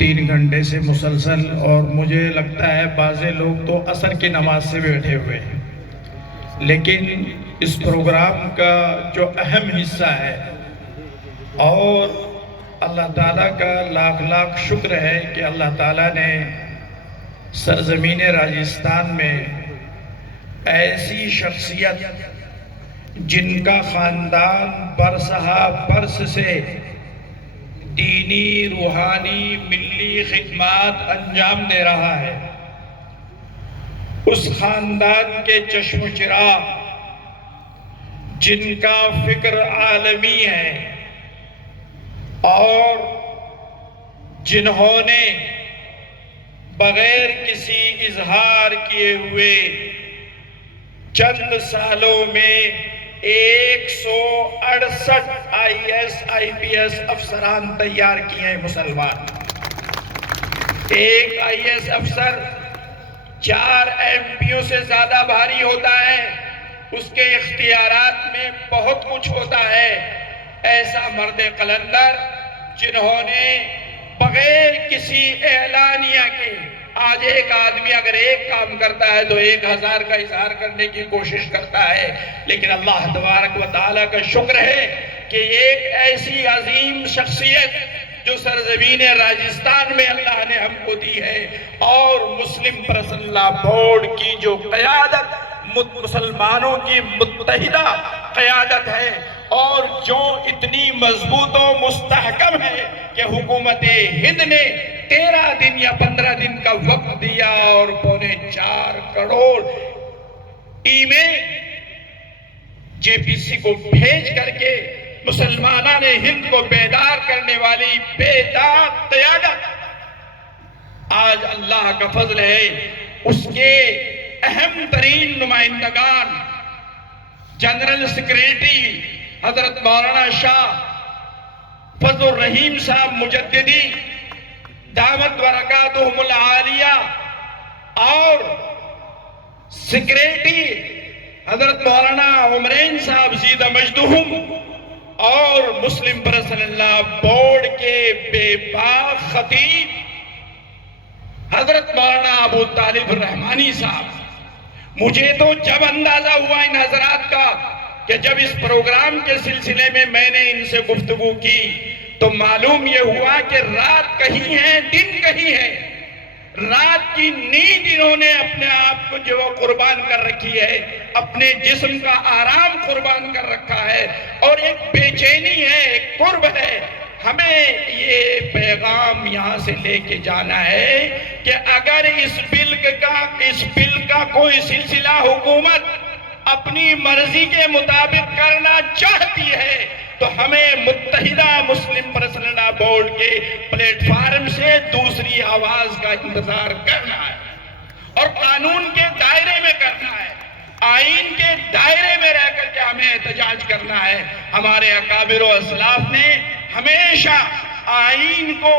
3 گھنٹے سے مسلسل، اور مجھے لگتا ہے بعض لوگ تو عصر کی نماز سے بیٹھے ہوئے ہیں، لیکن اس پروگرام کا جو اہم حصہ ہے، اور اللہ تعالیٰ کا لاکھ لاکھ شکر ہے کہ اللہ تعالیٰ نے سرزمین راجستھان میں ایسی شخصیت جن کا خاندان برسہ برس سے دینی، روحانی، ملی خدمات انجام دے رہا ہے، اس خاندان کے چشم و چراغ جن کا فکر عالمی ہے اور جنہوں نے بغیر کسی اظہار کیے ہوئے چند سالوں میں 168 IAS IPS افسران تیار کیے ہیں مسلمان۔ ایک IAS افسر 4 MPوں سے زیادہ بھاری ہوتا ہے، اس کے اختیارات میں بہت کچھ ہوتا ہے۔ ایسا مرد قلندر جنہوں نے بغیر کسی اعلانیہ کے، آج ایک آدمی اگر ایک کام کرتا ہے تو 1000 کا اظہار کرنے کی کوشش کرتا ہے، لیکن اللہ تبارک و تعالیٰ کا شکر ہے کہ ایک ایسی عظیم شخصیت جو سرزمین راجستھان میں اللہ نے ہم کو دی ہے، اور مسلم پرسنل لا بورڈ کی جو قیادت مسلمانوں کی متحدہ قیادت ہے، اور جو اتنی مضبوط و مستحکم ہے کہ حکومت ہند نے 13 دن یا 15 دن کا وقت دیا اور 4.25 کروڑ ای میل JPC کو بھیج کر کے مسلمانوں نے ہند کو بیدار کرنے والی بیدار قیادت، آج اللہ کا فضل ہے اس کے اہم ترین نمائندگان جنرل سیکریٹری حضرت مولانا شاہ فضل الرحیم صاحب مجددی دعوت برکاتہم العالیہ، اور سیکریٹری حضرت مولانا عمرین صاحب زیدہ مجدہم، اور مسلم پرسنل لا بورڈ کے بے باک خطیب حضرت مولانا ابو طالب الرحمانی صاحب۔ مجھے تو جب اندازہ ہوا ان حضرات کا کہ جب اس پروگرام کے سلسلے میں نے ان سے گفتگو کی تو معلوم یہ ہوا کہ رات کہیں ہے دن کہیں ہے۔ رات کی نیند انہوں نے اپنے آپ کو جو قربان کر رکھی ہے، اپنے جسم کا آرام قربان کر رکھا ہے، اور ایک بے چینی ہے، ایک قرب ہے۔ ہمیں یہ پیغام یہاں سے لے کے جانا ہے کہ اگر اس بل کا کوئی سلسلہ حکومت اپنی مرضی کے مطابق کرنا چاہتی ہے تو ہمیں متحدہ مسلم پرسنل لا بورڈ کے پلیٹ فارم سے دوسری آواز کا انتظار کرنا ہے، اور قانون کے دائرے میں کرنا ہے، آئین کے دائرے میں رہ کر کے ہمیں احتجاج کرنا ہے۔ ہمارے اکابر و اسلاف نے ہمیشہ آئین کو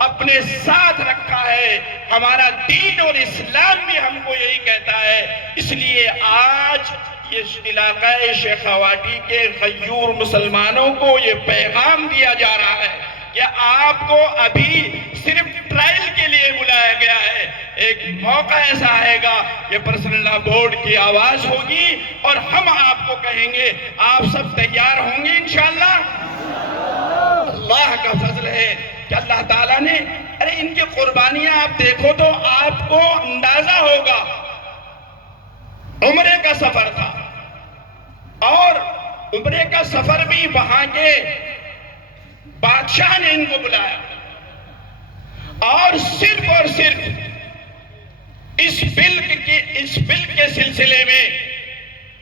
اپنے ساتھ رکھا ہے، ہمارا دین اور اسلام بھی ہم کو یہی کہتا ہے۔ اس لیے آج اس علاقہ شیخاواٹی کے غیور مسلمانوں کو یہ پیغام دیا جا رہا ہے کہ آپ کو ابھی صرف ٹرائل کے لیے بلایا گیا ہے، ایک موقع ایسا آئے گا کہ پرسنل لا بورڈ کی آواز ہوگی اور ہم آپ کو کہیں گے، آپ سب تیار ہوں گے انشاءاللہ؟ اللہ کا فضل ہے کہ اللہ تعالیٰ نے، ان کی قربانیاں آپ دیکھو تو آپ کو اندازہ ہوگا۔ عمرے کا سفر تھا، اور عمرے کا سفر بھی وہاں کے بادشاہ نے ان کو بلایا، اور صرف اس بل کے سلسلے میں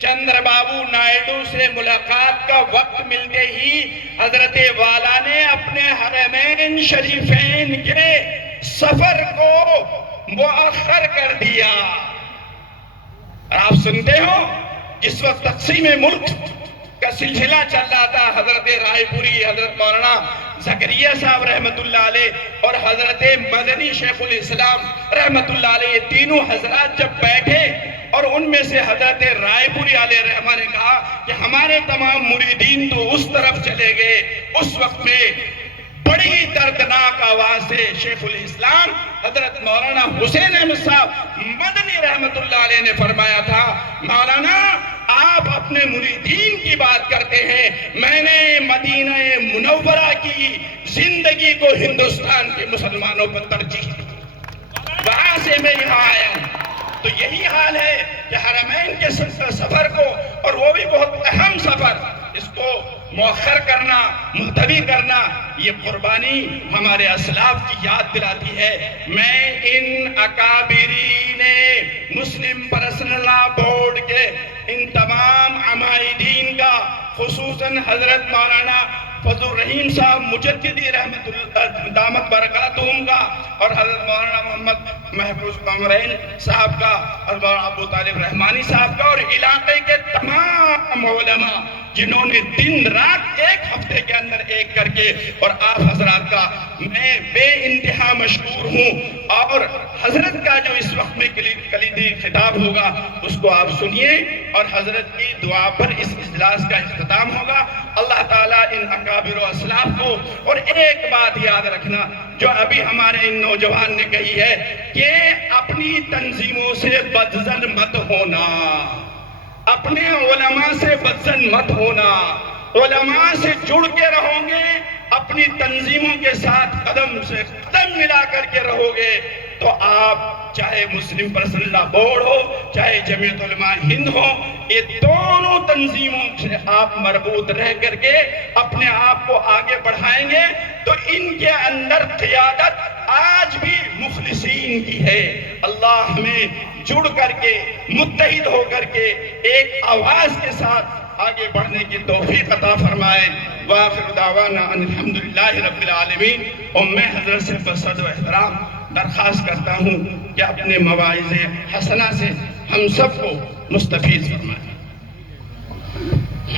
چندر بابو نائیڈو سے ملاقات کا وقت ملتے ہی حضرت والا نے اپنے حرمین شریفین کے سفر کو مؤخر کر دیا۔ آپ سنتے ہو جس وقت تقسیم ملک کا سلسلہ چل رہا تھا، حضرت رائے پوری، حضرت مولانا زکریا صاحب رحمت اللہ علیہ اور حضرت مدنی شیخ الاسلام رحمت اللہ علیہ، یہ تینوں حضرات جب بیٹھے، اور ان میں سے حضرت رائے پوری علیہ رحمہ نے کہا کہ ہمارے تمام مریدین تو اس طرف چلے گئے۔ اس وقت میں بڑی دردناک دردناک آواز سے شیخ الاسلام حضرت مولانا حسین احمد صاحب مدنی رحمت اللہ علیہ نے فرمایا تھا، مولانا آپ اپنے مریدین کی بات کرتے ہیں، میں نے مدینہ منورہ کی زندگی کو ہندوستان کے مسلمانوں پر ترجیح دی، وہاں سے میں یہاں آیا ہوں۔ تو یہی حال ہے کہ حرمین کے سفر کو، اور وہ بھی بہت اہم سفر، اس کو مؤخر کرنا، ملتوی کرنا، یہ قربانی ہمارے اسلاف کی یاد دلاتی ہے۔ میں ان اکابرین مسلم پرسنل لا بورڈ کے ان تمام عمائدین کا، خصوصاً حضرت مولانا فضل الرحیم صاحب مجددی رحمت اللہ دامت برکاتہم کا، اور حضرت مولانا محمد محفوظ قمرین صاحب کا، اور مولانا ابو طالب رحمانی صاحب کا، اور علاقے کے تمام علماء جنہوں نے دن رات ایک ہفتے کے اندر ایک کر کے، اور آپ حضرات کا میں بے انتہا مشکور ہوں۔ اور حضرت کا جو اس وقت میں کلیدی خطاب ہوگا اس کو آپ سنیے، اور حضرت کی دعا پر اس اجلاس کا اختتام ہوگا۔ اللہ تعالیٰ ان اکابر و اسلاف کو، اور ایک بات یاد رکھنا جو ابھی ہمارے ان نوجوان نے کہی ہے کہ اپنی تنظیموں سے بدظن مت ہونا، اپنے علماء سے بدظن مت ہونا، علماء سے جڑ کے رہو گے، اپنی تنظیموں کے ساتھ قدم سے قدم ملا کر کے رہو گے، تو آپ چاہے مسلم پرسنل لا بورڈ ہو، چاہے جمعیت علماء ہند ہو، یہ دونوں تنظیموں سے آپ مربوط رہ کر کے اپنے آپ کو آگے بڑھائیں گے، تو ان کے اندر قیادت آج بھی مخلصین کی ہے۔ اللہ ہمیں جڑ کر کے، متحد ہو کر کے، ایک آواز کے ساتھ آگے بڑھنے کی توفیق عطا فرمائے۔ وآخر دعوانا ان الحمدللہ رب العالمین۔ اور میں حضرت سے بصد و احترام درخواست کرتا ہوں کہ اپنے مواعظ حسنہ سے ہم سب کو مستفیض فرمائیں۔